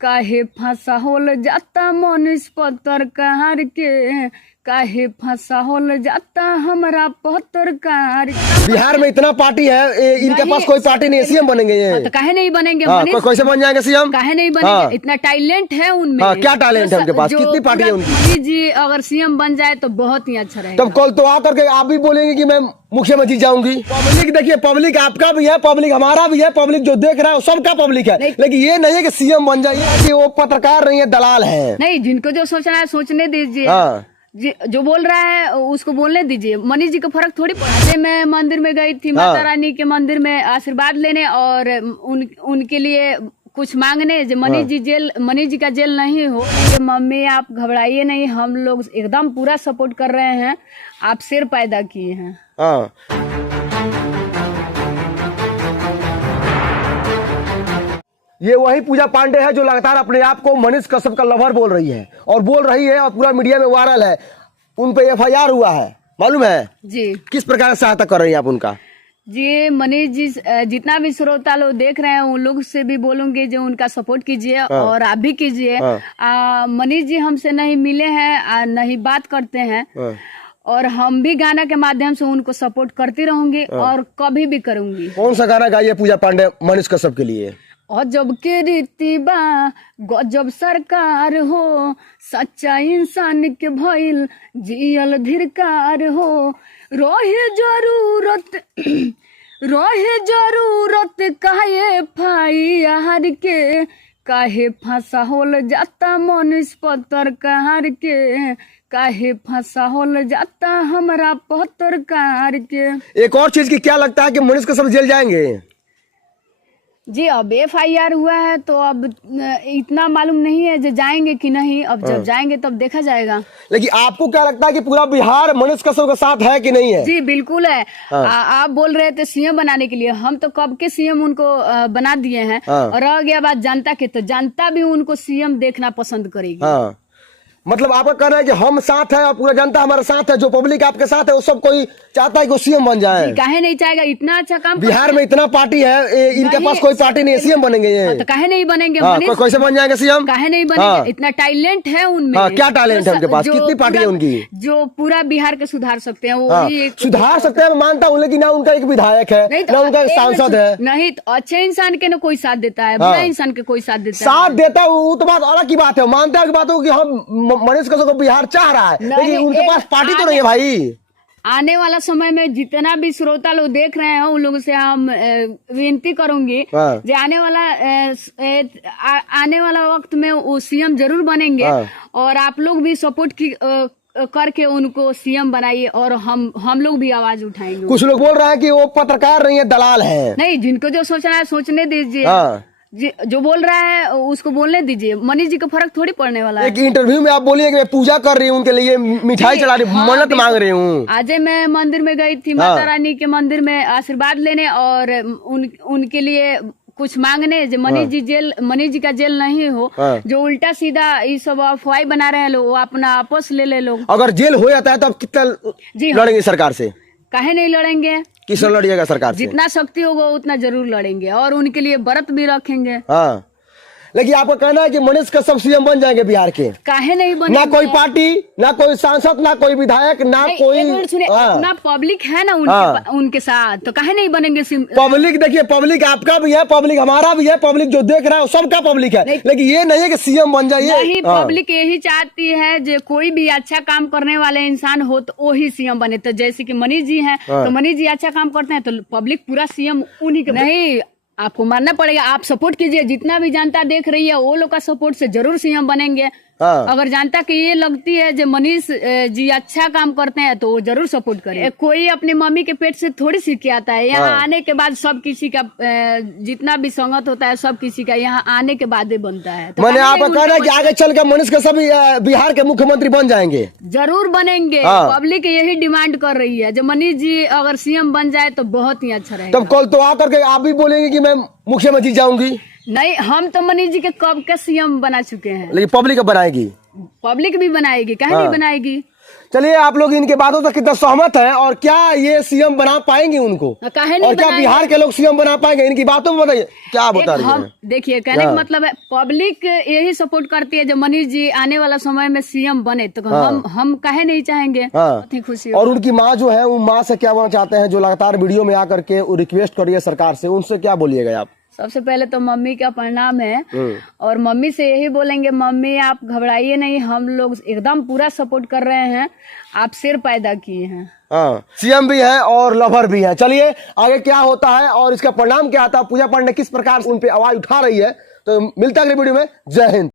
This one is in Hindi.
काहे फंसा होल जाता मनुष्य पत्रकार के, काहे फंसा होल जाता हमारा पत्रकार। बिहार में इतना पार्टी है, इनके पास कोई पार्टी नहीं है, सीएम बनेंगे ये। तो काहे नहीं बनेंगे? कैसे बन जाएंगे सीएम? काहे नहीं बनेंगे? इतना टैलेंट है उनमें। क्या टैलेंट है उनके पास? कितनी पार्टी है उनकी? मोदी जी अगर सीएम बन जाए तो बहुत ही अच्छा रहेगा। तब कल तो आकर के आप भी बोलेंगे कि मैं मुख्यमंत्री जाऊंगी। पब्लिक देखिए, पब्लिक आपका भी है, पब्लिक हमारा भी है, पब्लिक जो देख रहा है सबका पब्लिक है। लेकिन ये नहीं है कि सीएम बन जाइए कि वो पत्रकार नहीं है, दलाल है। नहीं, जिनको जो सोचना है सोचने दीजिए। जो बोल रहा है उसको बोलने दीजिए। मनीष जी का फर्क थोड़ी पड़ा। मैं मंदिर में गई थी, माता रानी के मंदिर में आशीर्वाद लेने और उनके लिए कुछ मांगने। जो मनीष जी का जेल नहीं हो। मम्मी आप घबराइए नहीं, हम लोग एकदम पूरा सपोर्ट कर रहे हैं। आप सिर पैदा किए हैं। ये वही पूजा पांडे है जो लगातार अपने आप को मनीष कश्यप का लवर बोल रही है और पूरा मीडिया में वायरल है। उन पे एफआईआर हुआ है, मालूम है जी। किस प्रकार से सहायता कर रही है आप उनका? जी, मनीष जी जितना भी श्रोता लोग देख रहे हैं उन लोग से भी बोलूंगी जो उनका सपोर्ट कीजिए और आप भी कीजिए। मनीष जी हमसे नहीं मिले हैं, नहीं बात करते हैं और हम भी गाना के माध्यम से उनको सपोर्ट करती रहूंगी और कभी भी करूंगी। कौन सा गाना गाइए पूजा पांडे मनीष कश्यप के लिए? अजब के रीति बा गजब सरकार हो, सच्चा इंसान के भइल जियल धिरकार हो। रोहे जरूरत काहे फाइयार के, काहे फंसा होल जाता मनुष्य पत्रकार के, काहे फंसा होल जाता हमारा पत्रकार के। एक और चीज की क्या लगता है कि मनीष कश्यप जेल जाएंगे? जी, अब एफआईआर हुआ है तो अब इतना मालूम नहीं है जो जाएंगे कि नहीं। अब जब जाएंगे तब देखा जाएगा। लेकिन आपको क्या लगता है कि पूरा बिहार मनीष कश्यप के साथ है कि नहीं है? जी बिल्कुल है। आप बोल रहे थे सीएम बनाने के लिए, हम तो कब के सीएम उनको बना दिए हैं। और रह गया बात जनता के, तो जनता भी उनको सीएम देखना पसंद करेगी। मतलब आपका कहना है कि हम साथ है और पूरा जनता हमारे साथ है, जो पब्लिक आपके साथ है वो सब कोई चाहता है कि सीएम बन जाए। काहे नहीं चाहेगा? इतना अच्छा काम बिहार में इतना पार्टी है, इनके पास कोई पार्टी नहीं है, सीएम बनेंगे ये। तो काहे नहीं बनेंगे? कैसे बन जाएंगे सीएम? काहे नहीं बनेंगे? इतना टैलेंट है उनमें। क्या टैलेंट है उनके पास? कितनी पार्टी है उनकी जो पूरा बिहार के सुधार सकते हैं? वो सुधार सकते हैं, मैं मानता हूँ, लेकिन ना उनका एक विधायक है ना उनका एक सांसद है। नहीं तो अच्छे इंसान के ना कोई साथ देता है, बुरा इंसान के कोई साथ देता है। साथ देता है वो तो बात अलग की बात है। मानते हैं बात हो कि हम मनीष कश्यप को बिहार चाह रहा है, लेकिन उनके पास पार्टी तो नहीं है भाई। आने वाला समय में जितना भी श्रोता लोग देख रहे हैं उन लोगों से हम विनती करूंगी जो आने वाला वक्त में वो सीएम जरूर बनेंगे और आप लोग भी सपोर्ट करके उनको सीएम बनाइए और हम लोग भी आवाज उठाएंगे। कुछ लोग बोल रहे हैं कि वो पत्रकार नहीं है, दलाल है। नहीं, जिनको जो सोचना है सोचने दीजिए। जो बोल रहा है उसको बोलने दीजिए। मनीष जी का फर्क थोड़ी पड़ने वाला है। एक इंटरव्यू में आप बोलिए कि मैं पूजा कर रही हूँ, उनके लिए मिठाई चला रही हूँ, मन्नत मांग रही हूँ। आज मैं मंदिर में गई थी, माता रानी के मंदिर में आशीर्वाद लेने और उनके लिए कुछ मांगने। जो मनीष जी का जेल नहीं हो। जो उल्टा सीधा ये सब अफवाह बना रहे हैं लोग, वो अपना आपस ले लोग। अगर जेल हो जाता है तो आप कितना लड़ेंगे सरकार से? काहे नहीं लड़ेंगे? किस लड़िएगा सरकार से? जितना शक्ति होगा उतना जरूर लड़ेंगे और उनके लिए व्रत भी रखेंगे। लेकिन आपका कहना है कि मनीष कश्यप सीएम बन जाएंगे बिहार के? काहे नहीं बनेंगे? ना कोई पार्टी, ना कोई सांसद, ना कोई विधायक, ना कोई। ना पब्लिक है ना उनके साथ, तो काहे नहीं बनेंगे? पब्लिक देखिए, पब्लिक आपका भी है, पब्लिक हमारा भी है, पब्लिक जो देख रहा है सबका पब्लिक है। लेकिन ये नहीं है कि सीएम बन जाइए। नहीं, पब्लिक यही चाहती है जो कोई भी अच्छा काम करने वाले इंसान हो तो वही सीएम बने। तो जैसे कि मनीष जी हैं, तो मनीष जी अच्छा काम करते हैं तो पब्लिक पूरा सीएम उन्हीं के। नहीं, आपको मानना पड़ेगा। आप सपोर्ट कीजिए। जितना भी जनता देख रही है वो लोग का सपोर्ट से जरूर सीएम बनेंगे। अगर जनता की ये लगती है जो मनीष जी अच्छा काम करते हैं तो वो जरूर सपोर्ट करें। कोई अपनी मम्मी के पेट से थोड़ी सीख के आता है। यहाँ आने के बाद सब किसी का जितना भी संगत होता है सब किसी का यहाँ आने के बाद ही बनता है। तो मैंने आपका कहना है कि आगे चल कर मनीष कश्यप बिहार के मुख्यमंत्री बन जाएंगे? जरूर बनेंगे। पब्लिक यही डिमांड कर रही है। जो मनीष जी अगर सीएम बन जाए तो बहुत ही अच्छा रहेगा। तब कल तो आकर के आप भी बोलेंगे कि मैं मुख्यमंत्री जाऊंगी? नहीं, हम तो मनीष जी के कब का सीएम बना चुके हैं। लेकिन पब्लिक बनाएगी? पब्लिक भी बनाएगी, काहे नहीं बनाएगी? चलिए, आप लोग इनके बातों से कितना सहमत हैं और क्या ये सीएम बना पाएंगे उनको, काहे नहीं और क्या बनाएंगे? बिहार के लोग सीएम बना पाएंगे? इनकी बातों में बताइए, क्या बता रही हम हैं? देखिए, कहने का हाँ। मतलब है पब्लिक यही सपोर्ट करती है जो मनीष जी आने वाला समय में सीएम बने, तो हम काहे नहीं चाहेंगे। हाँ। बहुत ही खुशी और उनकी माँ जो है, उन माँ से क्या बोलना चाहते हैं जो लगातार वीडियो में आकर के रिक्वेस्ट कर रही है सरकार से, उनसे क्या बोलिएगा आप? सबसे पहले तो मम्मी का प्रणाम है, और मम्मी से यही बोलेंगे, मम्मी आप घबराइए नहीं, हम लोग एकदम पूरा सपोर्ट कर रहे हैं, आप सिर पैदा किए हैं। हाँ, सीएम भी है और लवर भी है। चलिए आगे क्या होता है और इसका परिणाम क्या आता है, पूजा पांडे किस प्रकार उन पे आवाज उठा रही है, तो मिलता है अगली वीडियो में। जय हिंद।